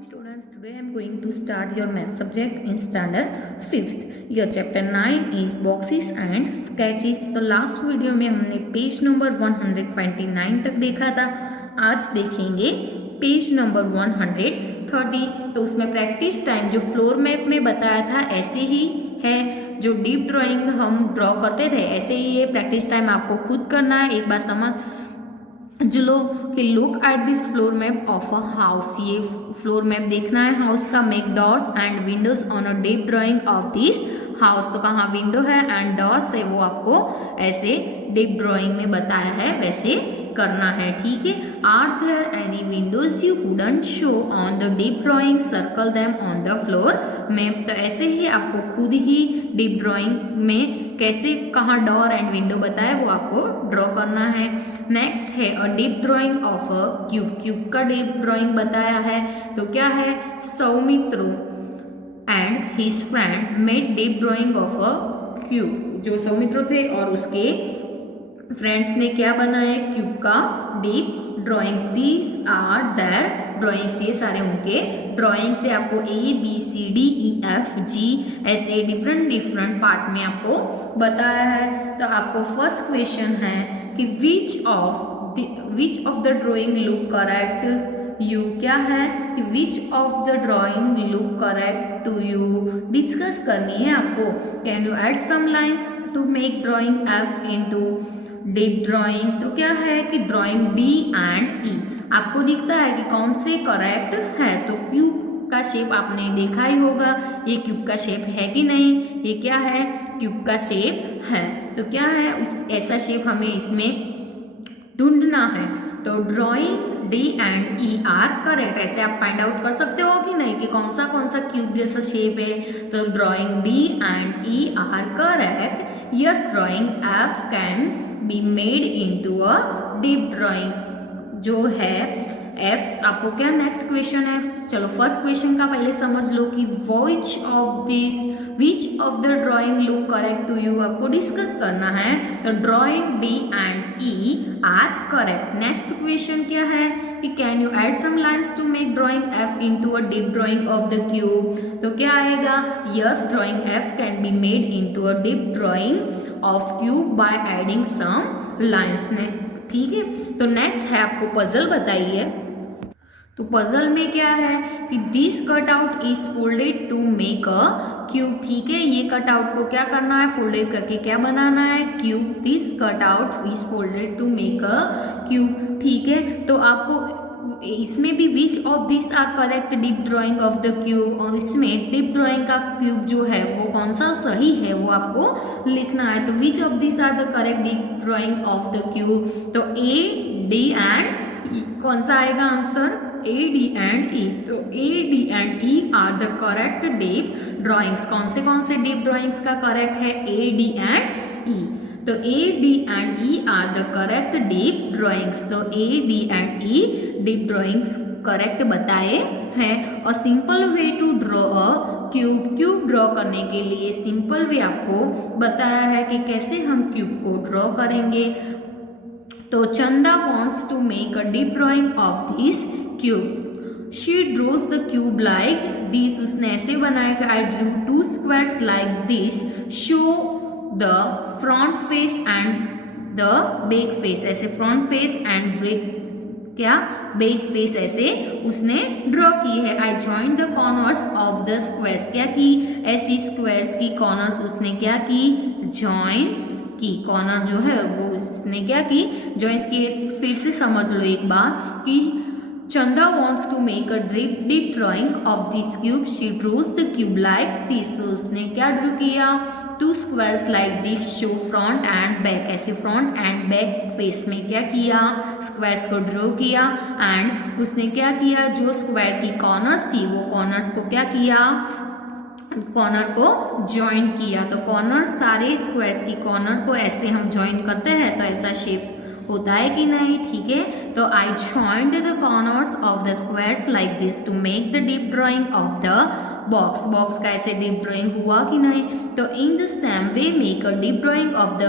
morning students, today I am going to start your math subject in standard 5th. Your chapter 9 is boxes and sketches. तो last video में हमने page number 129 तक देखा था. आज देखेंगे पेज नंबर 130. तो उसमें प्रैक्टिस टाइम जो फ्लोर मैप में बताया था ऐसे ही है. जो डीप ड्राइंग हम ड्रॉ करते थे ऐसे ही ये प्रैक्टिस टाइम आपको खुद करना है. एक बार समझ जो लोग कि look at this floor map of a house. ये फ्लोर मैप देखना है हाउस का. Make doors and Windows on a deep drawing of this house. तो कहाँ विंडो है एंड डोर्स है वो आपको ऐसे डीप ड्राइंग में बताया है वैसे करना है. ठीक है. Are there any windows you couldn't show on the deep drawing, circle them on the floor map. तो ऐसे ही आपको खुद ही डीप ड्राइंग में कैसे कहाँ डोर एंड विंडो बताया वो आपको ड्रॉ करना है. नेक्स्ट है अ deep drawing of a cube. Cube का डीप ड्राइंग बताया है. तो क्या है, Soumitro and his friend made deep drawing of a cube. जो सौमित्रो थे और उसके फ्रेंड्स ने क्या बनाया, क्यूब का deep drawings. These are their drawings. ये सारे उनके ड्राइंग से आपको A B C D E F G ऐसे डिफरेंट पार्ट में आपको बताया है. तो आपको फर्स्ट क्वेश्चन है कि which of the drawing look correct you. क्या है कि which of the drawing look correct to you discuss करनी है आपको. Can you add some lines to make drawing F into deep drawing. तो क्या है कि ड्राइंग डी एंड ई आपको दिखता है कि कौन से करेक्ट है. तो क्यूब का शेप आपने देखा ही होगा. ये क्यूब का शेप है कि नहीं, ये क्या है, क्यूब का शेप है. तो क्या है, उस ऐसा शेप हमें इसमें ढूंढना है. तो drawing D and E are correct. ऐसे आप फाइंड आउट कर सकते हो कि नहीं कि कौन सा क्यूब जैसा शेप है. तो drawing D and E are correct. Yes, drawing F can be made into a deep drawing. जो है एफ आपको क्या नेक्स्ट क्वेश्चन है. चलो फर्स्ट क्वेश्चन का पहले समझ लो कि which of the drawing look correct to you आपको डिस्कस करना है. तो drawing D and E are correct. Next question क्या है कि can you add some lines to make drawing F into a deep drawing of the cube. तो क्या आएगा, yes, drawing F can be made into a deep drawing of cube by adding some lines. ठीक है. तो next है आपको puzzle बताइए. तो पजल में क्या है कि this cutout is folded to make a cube. ठीक है. ये कटआउट को क्या करना है, फोल्डेड करके क्या बनाना है, cube. This cutout is folded to make a cube. ठीक है. तो आपको इसमें भी which of this are correct deep drawing of the cube. और इसमें डीप ड्राइंग का क्यूब जो है वो कौन सा सही है वो आपको लिखना है. तो which of this are the correct deep drawing of the cube. तो ए डी एंड ई कौन सा आएगा answer, A D and E. तो A D and E are the correct deep drawings. कौन से डीप ड्राइंग्स का correct है, ए D and E. तो A D and E are the correct deep drawings. तो A D and E deep drawings correct बताए हैं. और simple way to draw a cube draw करने के लिए सिंपल वे आपको बताया है कि कैसे हम क्यूब को ड्रॉ करेंगे. तो चंदा wants to make a deep drawing of this cube. She draws the cube like this. उसने ऐसे बनाया कि I drew two squares like this. Show the front face and the back face. ऐसे front face and back face ऐसे उसने draw की है. I joined the corners of the squares. क्या की, ऐसी स्क्वायर्स की कॉर्नर्स उसने क्या की, जॉइंट्स की. कॉर्नर जो है वो उसने क्या की, जॉइंट्स की. फिर से समझ लो एक बार कि चंदा wants to make a deep drawing of this cube. She draws the cube like this. तो उसने क्या ड्रॉ किया, to squares like this. Show front end back. ऐसे फ्रंट एंड बैक फेस में क्या किया, स्क्वायर्स को ड्रॉ किया. एंड उसने क्या किया, जो स्क्वायर की कॉर्नर्स थी वो कॉर्नर्स को क्या किया, कॉर्नर को ज्वाइन किया. तो कॉर्नर सारे स्क्वायर्स की कॉर्नर को ऐसे हम ज्वाइन करते हैं तो ऐसा शेप होता है कि नहीं. ठीक है. तो I joined the corners of the squares like this to make the deep drawing of the box का ऐसे डीप ड्राइंग हुआ कि नहीं. तो in the same way make a deep drawing of the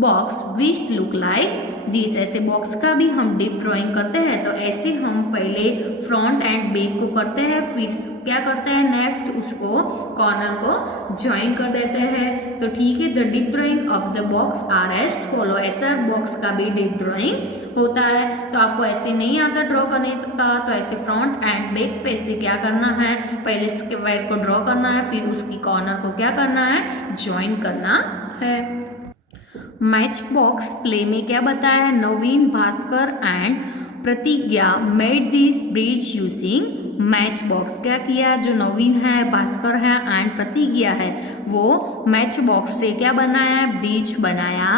box which look like this. ऐसे box का भी हम डीप ड्राइंग करते हैं। तो ऐसे हम पहले फ्रंट एंड बैक को करते हैं, फिर क्या करते हैं नेक्स्ट उसको कॉर्नर को ज्वाइन कर देते हैं। तो ठीक है, the deep drawing of the box are as follow. ऐसा बॉक्स का भी डीप ड्राइंग होता है। तो आपको ऐसे नहीं आता ड्रॉ करने का, तो ऐसे फ्रंट एंड बैक फेस से क्या करना है, पहले स्क्वायर को ड्रॉ करना है, फिर उसकी कॉर्नर को क्या करना है, ज्वाइन करना है। मैच बॉक्स प्ले में क्या बताया है, नवीन, भास्कर एंड प्रतिज्ञा made this bridge using match box. क्या किया, जो नवीन है, भास्कर है एंड प्रतिज्ञा है, वो मैच बॉक्स से क्या बनाया है, ब्रिज बनाया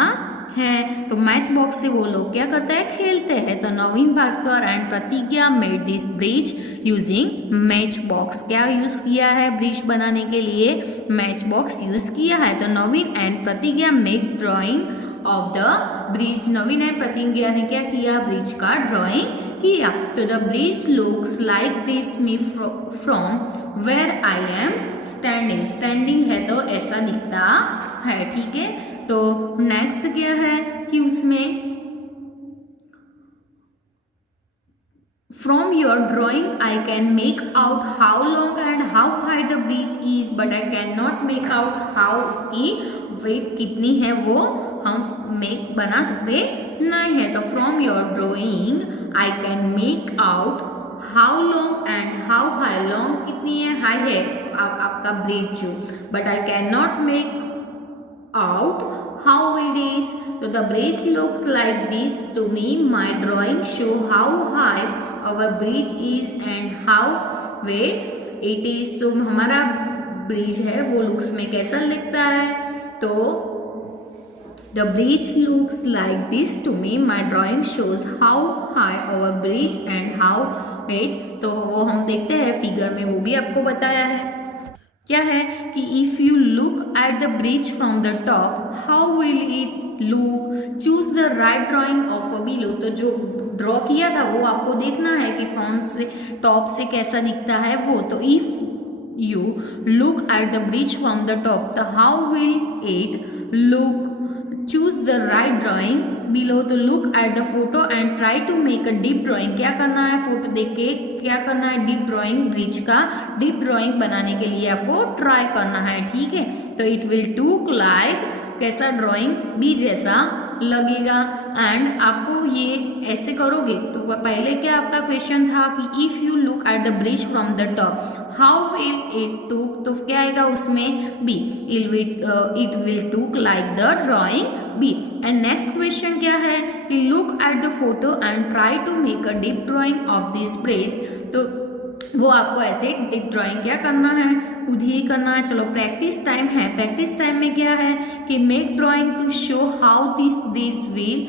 है। तो मैच बॉक्स से वो लोग क्या करते हैं, खेलते हैं। तो नवीन, भास्कर एंड प्रतिज्ञा made this bridge using match box. क्या यूज किया है ब्रिज बनाने के लिए, मैच बॉक्स यूज किया है। तो Naveen and Pratigya make drawing of the bridge. Naveen and Pratigya ने क्या किया, ब्रिज का ड्राइंग किया। तो the bridge looks like this me from where I am standing. Standing है तो ऐसा दिखता है, ठीक है। तो नेक्स्ट क्या है कि उसमें from your drawing I can make out how long and how high the bridge is, but I can not make out how उसकी वेट कितनी है, वो हम बना सकते नहीं है। तो from your drawing I can make out how long and how high. Long कितनी है, हाई है आपका ब्रिज जो, but I can not make out how it is. So the bridge looks like this to me. My drawing show how high our bridge is and how wide it is. तो हमारा bridge है वो looks में कैसा दिखता है, तो the bridge looks like this to me. My drawing shows how high our bridge and how wide. तो वो हम देखते हैं फिगर में, वो भी आपको बताया है। क्या है कि if you look at the bridge from the top how will it look, choose the right drawing of a below. तो जो ड्रॉ किया था वो आपको देखना है कि फ्रंट से टॉप से कैसा दिखता है वो। तो if you look at the bridge from the top तो how will it look, choose the right drawing below. तो look at the photo and try to make a deep drawing. क्या करना है, फोटो देख के क्या करना है, डीप ड्राइंग, ब्रिज का डीप ड्राइंग बनाने के लिए आपको ट्राई करना है, ठीक है। तो इट विल लुक लाइक, कैसा ड्राइंग, बी जैसा लगेगा। एंड आपको ये ऐसे करोगे तो पहले क्या आपका क्वेश्चन था कि if you look at the bridge from the top how will it took, तो क्या आएगा उसमें, B, it will took like the drawing B. And next question क्या है कि look at the photo and try to make a deep drawing of this bridge. तो वो आपको ऐसे डीप ड्राइंग क्या करना है, खुद ही करना है। चलो प्रैक्टिस टाइम है, प्रैक्टिस टाइम में क्या है कि make drawing to show how this bridge will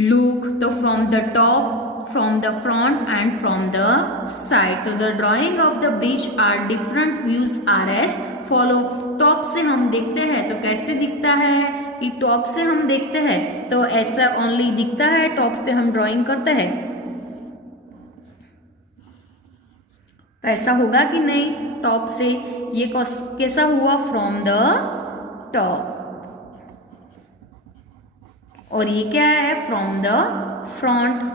look. तो from the top, from the front and from the side. तो the drawing of the bridge are different views are as follow. Top से हम देखते हैं तो कैसे दिखता है कि टॉप से हम देखते हैं तो ऐसा ओनली दिखता है, टॉप से हम ड्राइंग करते हैं तो ऐसा होगा कि नहीं, टॉप से ये कैसा हुआ, फ्रॉम द टॉप, और ये क्या है, फ्रॉम द फ्रंट।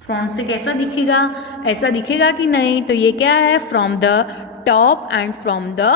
फ्रंट से कैसा दिखेगा, ऐसा दिखेगा कि नहीं, तो ये क्या है, from the top and from the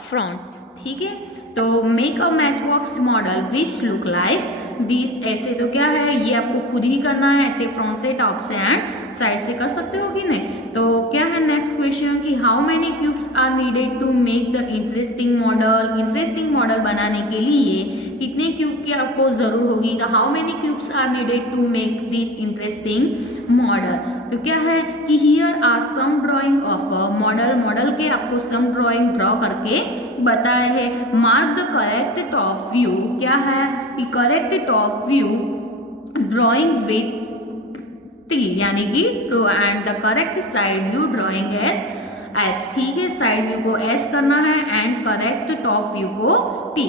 front, ठीक है। तो make a match box model which look like this. ऐसे तो क्या है, ये आपको खुद ही करना है, ऐसे फ्रंट से, टॉप से एंड साइड से कर सकते हो कि नहीं। तो क्या है नेक्स्ट क्वेश्चन कि how many cubes are needed to make the interesting model. Interesting model बनाने के लिए कितने क्यूब की आपको जरूर होगी, तो how many cubes are needed to make this interesting model. तो क्या है कि here are some drawing of a model, model के आपको सम ड्राइंग ड्रॉ करके बताए हैं। Mark the correct top view, क्या है कि correct top view drawing with T, यानी कि and the correct side view drawing S, ठीक है, साइड व्यू को एस करना है एंड करेक्ट टॉप व्यू को टी।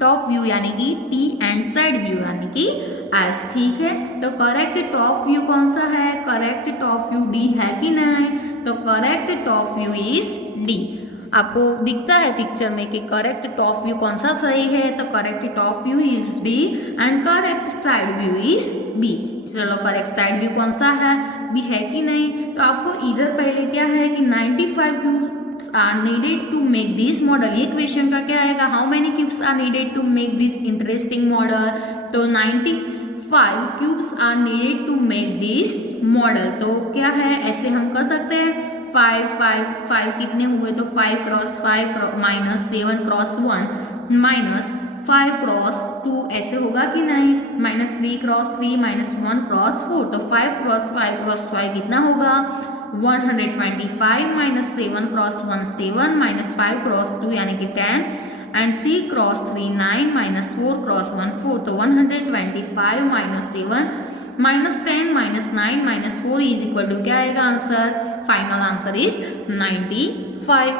टॉप व्यू यानी कि टी एंड साइड व्यू यानी कि एस, ठीक है। तो करेक्ट टॉप व्यू कौन सा है, करेक्ट टॉप व्यू डी है कि नहीं, तो correct top view is D. आपको दिखता है पिक्चर में कि करेक्ट टॉप व्यू कौन सा सही है, तो correct top view is D and correct side view is B. चलो करेक्ट साइड व्यू कौन सा है, बी है कि नहीं। तो आपको इधर पहले क्या है कि 95 cubes are needed to make this model, ये क्वेश्चन का क्या आएगा, how many cubes are needed to make this interesting model. तो 95 cubes are needed to make this model. तो क्या है, ऐसे हम कर सकते हैं 5 कितने हुए, तो 5 cross 5 minus 7 cross 1 minus 5 cross 2 ऐसे होगा कि नहीं, माइनस 3 क्रॉस 3 माइनस 1 क्रॉस 4। तो 5 क्रॉस 5 क्रॉस 5 कितना होगा 125 माइनस 7 क्रॉस 1 7 माइनस 5 क्रॉस 2 यानी कि 10 एंड 3 क्रॉस 3 9 माइनस 4 क्रॉस 1 4। तो 125 minus 7 minus 10 minus 9 minus 4 is equal to क्या आएगा आंसर, फाइनल आंसर इज 95।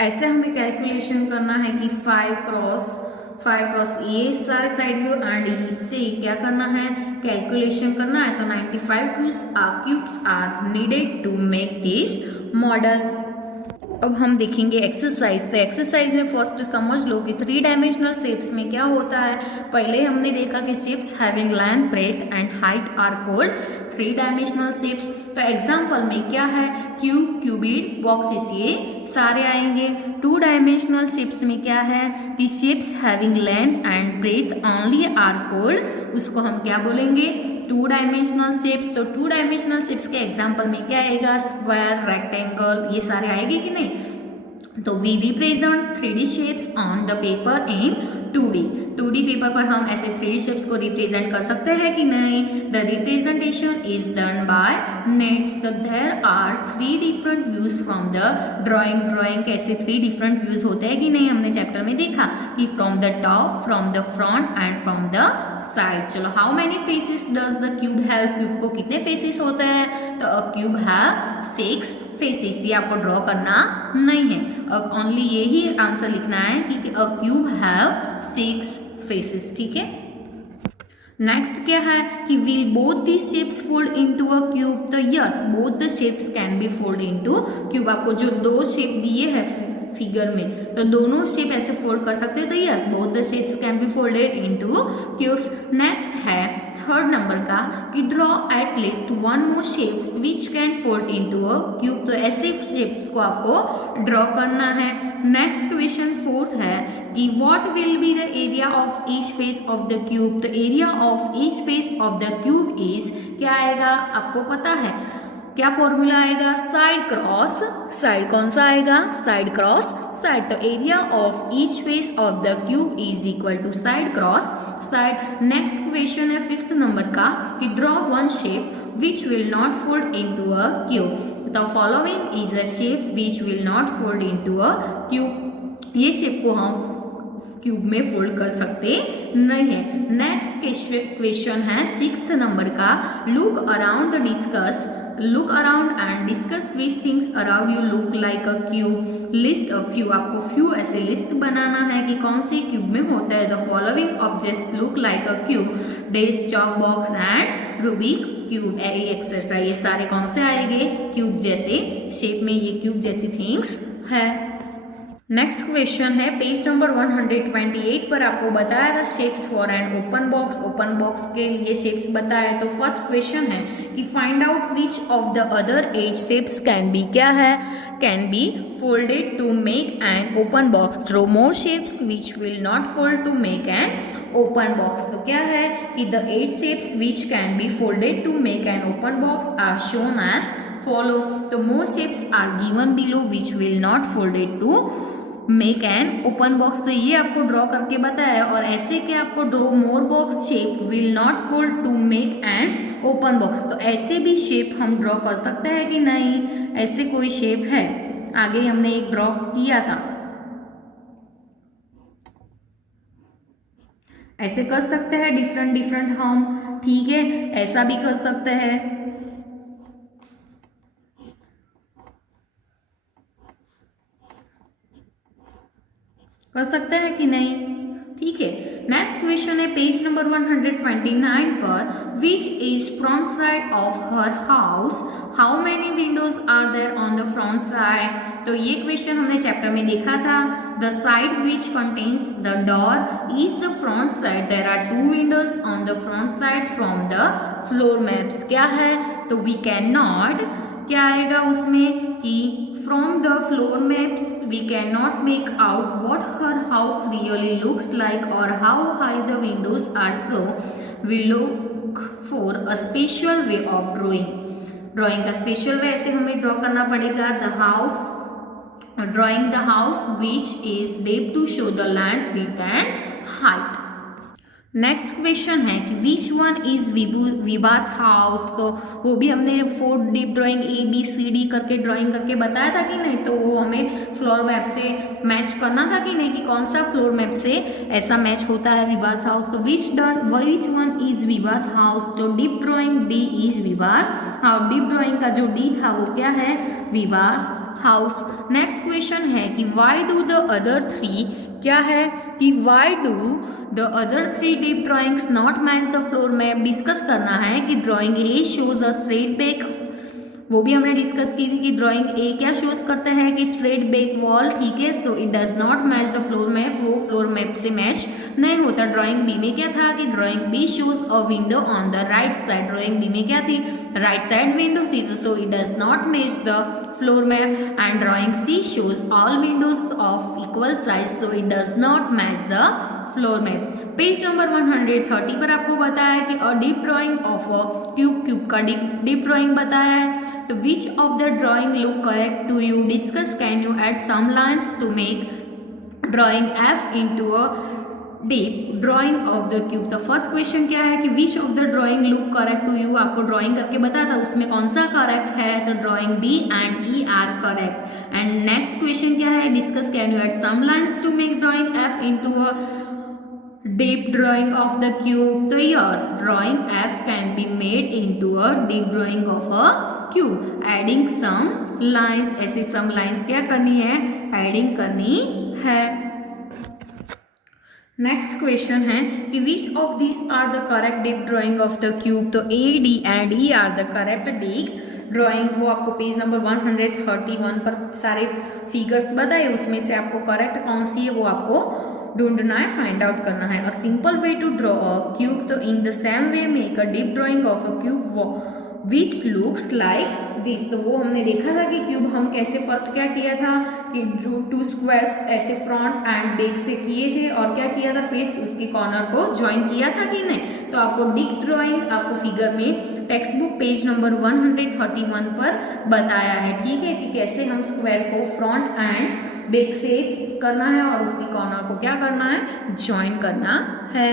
ऐसे हमें कैलकुलेशन करना है कि 5 क्रॉस ये सारे साइड व्यू एंड इससे क्या करना है, कैलकुलेशन करना है। तो 95 cubes are needed to make this model. अब हम देखेंगे एक्सरसाइज। तो एक्सरसाइज में फर्स्ट समझ लो कि 3 डायमेंशनल शेप्स में क्या होता है। पहले हमने देखा कि shapes having length breadth and height are called 3 dimensional shapes. तो एग्जांपल में क्या है, क्यूब क्यूबिड बॉक्सेस ये सारे आएंगे। 2 डायमेंशनल शेप्स में क्या है कि shapes having length and breadth only are called, उसको हम क्या बोलेंगे 2 डायमेंशनल शेप्स। तो 2 डायमेंशनल शेप्स के एग्जांपल में क्या आएगा, स्क्वायर रेक्टेंगल ये सारे आएंगे कि नहीं। तो we represent 3D shapes on the paper in 2D paper पर हम ऐसे 3D शेप्स को रिप्रेजेंट कर सकते हैं कि नहीं। The representation is done by nets. तो there are 3 different views from the drawing कैसे 3 डिफरेंट व्यूज होते हैं कि नहीं, हमने चैप्टर में देखा कि from the top, from the front and from the side. चलो how many faces does the cube have, cube को कितने फेसेस होते हैं, तो अ क्यूब हैव 6 फेसेस। ये आपको ड्रॉ करना नहीं है, अब ओनली यही आंसर लिखना है कि अ क्यूब हैव 6 फेसेस, ठीक है। नेक्स्ट क्या है कि will both the shapes fold into a cube. तो yes both the shapes can be fold into cube. आपको जो 2 शेप दिए हैं फिगर में, तो दोनों शेप ऐसे फोल्ड कर सकते हैं। तो yes both the shapes can be folded into cubes. Next है 3rd नंबर का कि draw at least 1 more shapes which can fold into a cube. तो ऐसे शेप्स को आपको ड्रॉ करना है। नेक्स्ट क्वेश्चन 4th है कि what will be the area of each face of the cube. तो area of each face of the cube is क्या आएगा, आपको पता है क्या फॉर्मूला आएगा, साइड क्रॉस साइड। कौन सा आएगा, साइड क्रॉस साइड। तो area of each face of the cube is equal to side cross side. Next question है 5th नंबर का कि draw 1 shape which will not fold into a cube. The following is a shape which will not fold into a cube. ये shape को हम cube में fold कर सकते नहीं है। नेक्स्ट क्वेश्चन है 6th नंबर का, look around and discuss which things around you look like a cube. List a few, आपको फ्यू ऐसे लिस्ट बनाना है कि कौन से क्यूब में होता है। The following objects look like a cube, desk, chalk box and Rubik cube etcetera. ये सारे कौन से आएंगे, क्यूब जैसे शेप में, ये क्यूब जैसी थिंग्स है। नेक्स्ट क्वेश्चन है पेज नंबर 128 पर आपको बताया था shapes for an open box के लिए शेप्स बताया। तो फर्स्ट क्वेश्चन है कि find out which of the other 8 shapes can be, क्या है, can be folded to make an open box. Draw more shapes which will not fold to make an open box. तो क्या है कि the 8 shapes which can be folded to make an open box are shown as follow. तो more shapes are given below which will not folded to make an open box. तो ये आपको draw करके बताया, और ऐसे कि आपको draw more box shape will not fold to make an open box. तो ऐसे भी शेप हम ड्रॉ कर सकते हैं कि नहीं, ऐसे कोई शेप है, आगे हमने एक ड्रॉ किया था, ऐसे कर सकते हैं डिफरेंट हम, ठीक है, ऐसा भी कर सकते हैं। कर सकते हैं कि नहीं, ठीक है। नेक्स्ट क्वेश्चन है पेज नंबर 129 पर, which is front side of her house, how many windows are there on the front side. तो ये क्वेश्चन हमने चैप्टर में देखा था। The side which contains the door is the front side, there are 2 windows on the front side from the floor maps. क्या है, तो we can not, क्या आएगा उसमें कि from the floor maps we cannot make out what her house really looks like or how high the windows are, so we look for a special way of drawing. Drawing का special way ऐसे हमें draw करना पड़ेगा। The house, drawing the house which is deep to show the land width and height. Next question है कि which one is Vibhas house. तो वो भी हमने 4 डीप ड्राइंग ABCD करके ड्राइंग करके बताया था कि नहीं, तो वो हमें फ्लोर मैप से मैच करना था कि नहीं, कि कौन सा फ्लोर मैप से ऐसा मैच होता है विभास हाउस। तो which one is Vibhas house, तो deep drawing D is Vibhas house. Deep drawing का जो D था वो क्या है, विभास हाउस। नेक्स्ट क्वेश्चन है कि वाई डू द अदर 3, क्या है कि why do the other 3 deep drawings not match the floor map. Discuss करना है कि drawing A shows a straight back, वो भी हमने डिस्कस की थी कि ड्राइंग A क्या शोज करता है कि स्ट्रेट बैक वॉल, ठीक है। So it does not match the floor map, वो फ्लोर मैप से मैच नहीं होता। ड्राइंग B में क्या था कि drawing B shows a window on the right side, drawing B में क्या थी, राइट साइड विंडो थी, तो so it does not match the floor map. And drawing C shows all Windows of equal size, so it does not match the floor map. Page number 130 पर आपको बताया है कि a deep drawing of a cube, cube का deep drawing बताया है। तो which of the drawing look correct to you, discuss, can you add some lines to make drawing F into a deep drawing of the cube. तो first question क्या है कि which of the drawing look correct to you, आपको drawing करके बताया था उसमें कौन सा करेक्ट है, तो drawing D and E are correct. And next question क्या है, discuss, can you add some lines to make drawing F into a deep drawing of the cube। तो yes, drawing F can be made into a deep drawing of a cube, adding some lines। ऐसी some lines क्या करनी है, adding करनी है। Next question है कि which of this are the correct deep drawing of the cube. तो A, D and E are the correct deep drawing. वो आपको पेज नंबर 131 पर सारे फिगर्स बताए, उसमें से आपको करेक्ट कौन सी है वो आपको ढूंढना है, फाइंड आउट करना है। A simple way to draw a cube, तो in the same way make a deep drawing of a cube which looks like this. तो वो हमने देखा था कि क्यूब हम कैसे फर्स्ट क्या किया था कि 2 स्क्वायर्स ऐसे फ्रंट एंड बैक से किए थे, और क्या किया था, फिर उसकी कॉर्नर को ज्वाइन किया था कि नहीं। तो आपको डीप ड्राइंग आपको फिगर में टेक्स्ट बुक पेज नंबर 131 पर बताया है, ठीक है, कि कैसे हम स्क्वायर को फ्रंट एंड बैक से करना है और उसकी कॉर्नर को क्या करना है, ज्वाइन करना है।